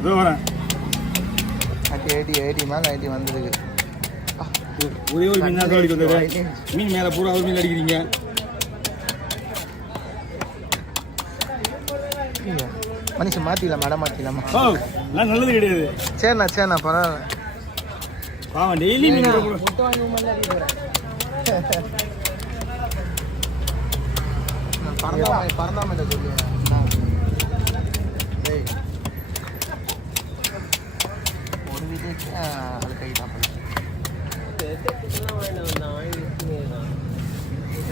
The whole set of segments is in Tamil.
இதோ வரேன். 80 மேலே 80 வந்துருக்கு. ஒரே ஒரு மீன் தான் அடிக்க வந்தது. மீன் மேலே பூரா ஒரு மீன் அடிக்கிறீங்க. மனுஷன் மாற்றிக்கலாமா இடம் மாற்றிக்கலாமா? ஓ நான் நல்லது கிடையாது. சரிண்ணா பரவாயில்ல. பாவம் டெய்லி மீன் பறந்தாம சொல்லுவேன். ஒரு வீட்டுக்கு அது கை தான்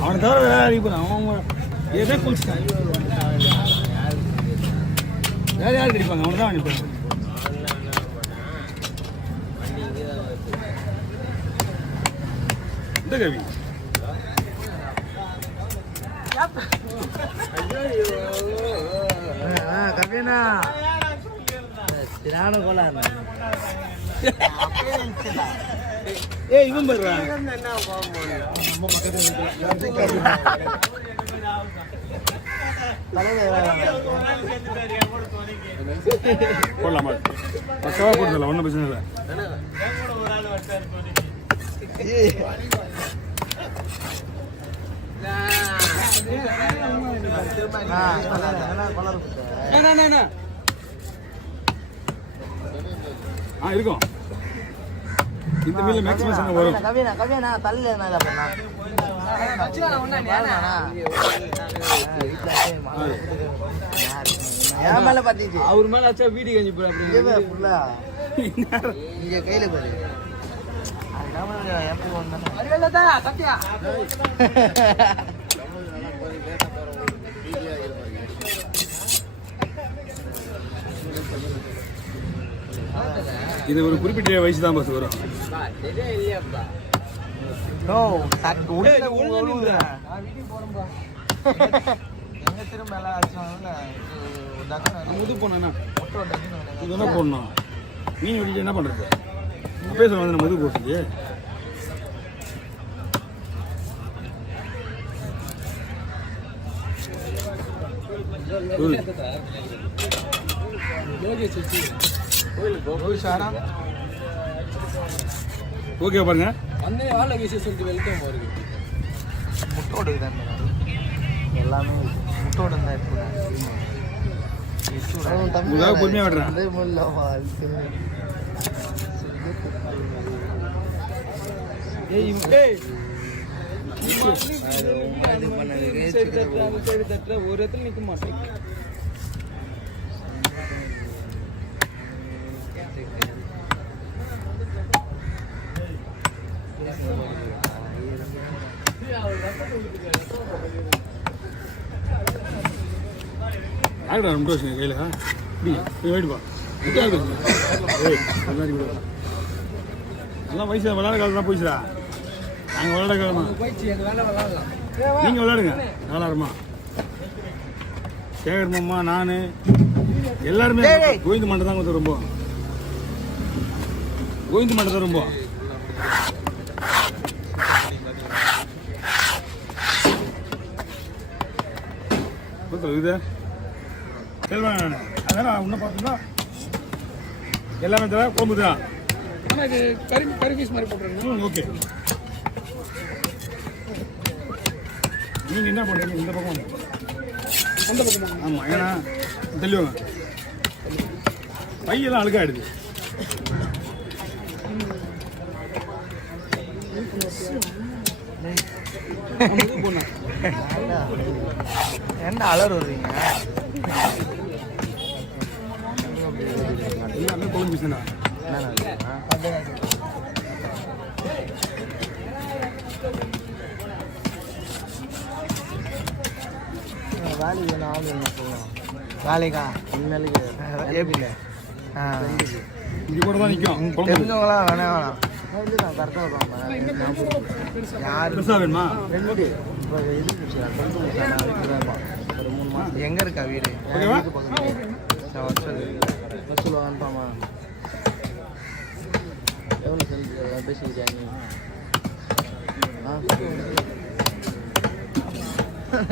அவனை தவிர வேற அடிப்பான். அவன் ஏதோ குளிச்சுட்டான். வேற யாருக்கு அடிப்பாங்க? அவனை தான் அனுப்பாங்க. இந்த கவி கவியனா இவன் போடுறான். போடலாமா? பக்கவா போடுறதில்ல, ஒன்றும் பிரச்சனை இல்லை. இருக்கும். இந்த மீன்ல மேக்ஸிமம் வரும். கவியனா தள்ளு என் மேல பாத்தீங்க. அவர் மேல ஆச்சா வீடு கஞ்சி போய் இங்க கையில பாரு. இது ஒரு குறிப்பிட்ட வயசு தான் பஸ் வரும். முது போனா இது என்ன போடணும்? மீன் வெடிச்சு என்ன பண்றது? அப்பயே சொல்ல முது போட்டு ஓகே பாருங்க. முட்டோடு எல்லாமே முட்டோடு பொறுமையா விடுறேன். ஒரு இடத்துல நிக்க மாட்டேன். ஆகிடா ரொம்ப கையில் வேடுப்பா. எல்லாம் வயசு விளையாட காலம் தான் போயிடுச்சுடா. நாங்கள் விளையாட காலமா நீங்கள் விளையாடுங்க. விளையாடுமா சேகர் மாமா நான் எல்லாருமே கோவிந்த மண்டை தான் கொஞ்சம் ரொம்ப கோவிந்த மண்டை தான் ரொம்ப இது செல்வாங்க. நான் அதான் இன்னும் பார்த்தோம்னா எல்லாமே தர குழம்பு தான். ஆனால் இது கறி பீஸ் மாதிரி போட்டுருங்க. ஓகே. நீங்கள் என்ன பண்ணுறீங்க? இந்த பக்கம் அந்த பக்கமா? ஆமாம். ஏன்னா தெளிவாங்க பையெல்லாம் அழுக்காயிடுது. என்ன அலர் வருவீங்க? எல்லாமே குழம்பு பீஸ்ண்ணா. வேலைக்கு வேணும் ஆள் வேணும் சொல்லலாம். வேலைக்கா இந்நாளைக்கு ஏபியில் இங்கே கூட தான் நிற்கும். தெரிஞ்சவங்களாம் வேணாம் நான் கரெக்டாக இருப்பாங்க. யார் பெருசாக வேணுமா? ரெண்டு இப்போ இது ஒரு 3 மாதம். எங்கே இருக்கா வீடு? வீட்டு பக்கத்தில் வசூல் வாங்கிப்பாமா? எவ்வளோ செல் பேசிக்கிறியா நீ?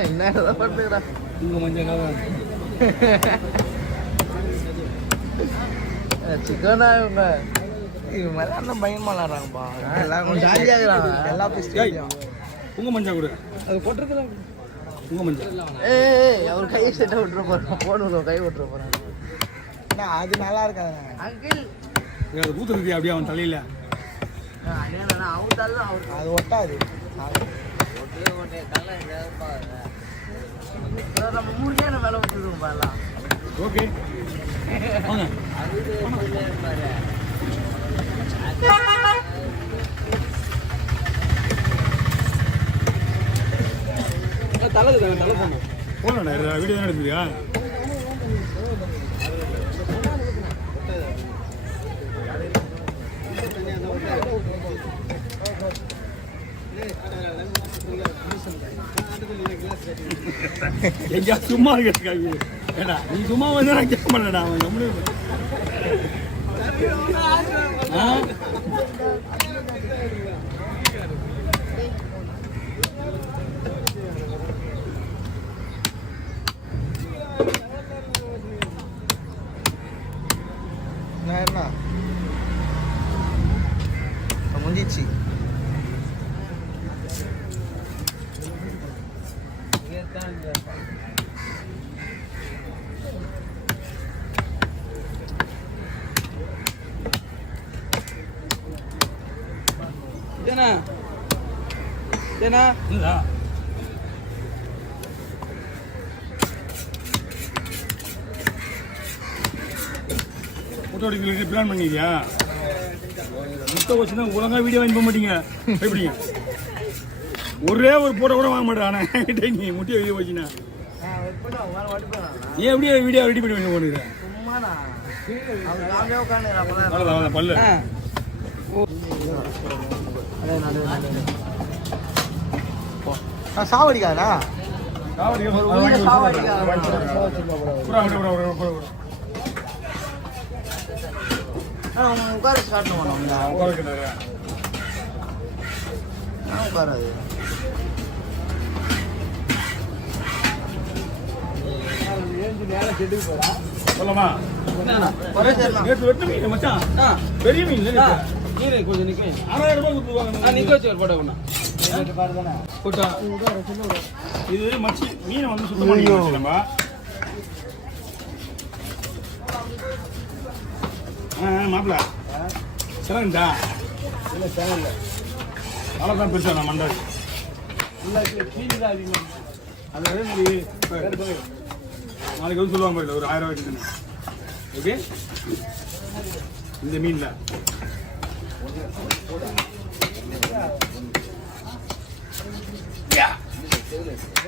என்ன படுத்துக்கிறா இங்கே மஞ்சள் சிக்கனா இவங்க மேலே பயமா விளாட்றாங்கப்பா எல்லாம் கொஞ்சம் ஜாலியாக இருக்கிறாங்க எல்லா பிஸ்டையும் உங்க மஞ்சா கொடு. அது கொட்டுறதுல உங்க மஞ்சா. ஏய் அவர் கை செட்டை விட்டுற போகிறோம் போன கை விட்டுற போகிறேன் அது நல்லா இருக்காது அங்கிள் அது ஊத்துறது அப்படியே அவன் தலையில அது ஒட்டாது நம்ம 3 கேன மேலே விட்டுருவோம் பாருலாம். ஓகே வாங்க. தலை போகணும். போடா வீடியோ தான் எடுத்துறியா? எங்கேயா சும்மா இருக்காங்க. ஏடா நீ சும்மா வந்து நான் கேட்க மாட்டேடா அவன் நம்மளே. என்ன முடிஞ்சிச்சு. தேனா தேனா இல்ல போட்டோ எடுக்கிறதுக்கு பிளான் பண்ணிக்கியா? முட்டை வச்சுன்னா ஒழுங்கா வீடியோ வாங்கி போக மாட்டீங்க. எப்படிங்க ஒரே ஒரு போட்டோ கூட வாங்க மாட்டேன். ஆனால் நீ முட்டையை வீடியோ வச்சுனா நீ எப்படியே வீடியோ ரெடி பண்ணி போடுங்க. பல்லு சாவடிக்காதா உட்கார காட்டணும் உட்காராது. சொல்லமா நேற்று வெட்டு மீன் மச்சான். பெரிய மீன் நீரே கொஞ்சம் நிக்க 6000 ரூபாய் கொடுத்துருவாங்க. நிக்க வச்சு ஒரு படம் ஒண்ணா போட்டா இது மச்சி மீனை வந்து சுத்தம் பண்ணி நம்ம மாப்பிள்ள சிறந்தா இல்லை சேனல்ல அவ்வளோதான் பெருசா நான் மண்டாது இல்லை கீழே தான் அதிகமாக. அது அதே மாதிரி நாளைக்கு வந்து சொல்லுவாங்க பாருங்க ஒரு 1000 ரூபாய்க்கு. ஓகே இந்த மீன்ல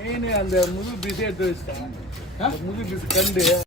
மெயின் அந்த முழு பீஸே எடுத்து வச்சுட்டாங்க. முழு பீஸ் கண்டு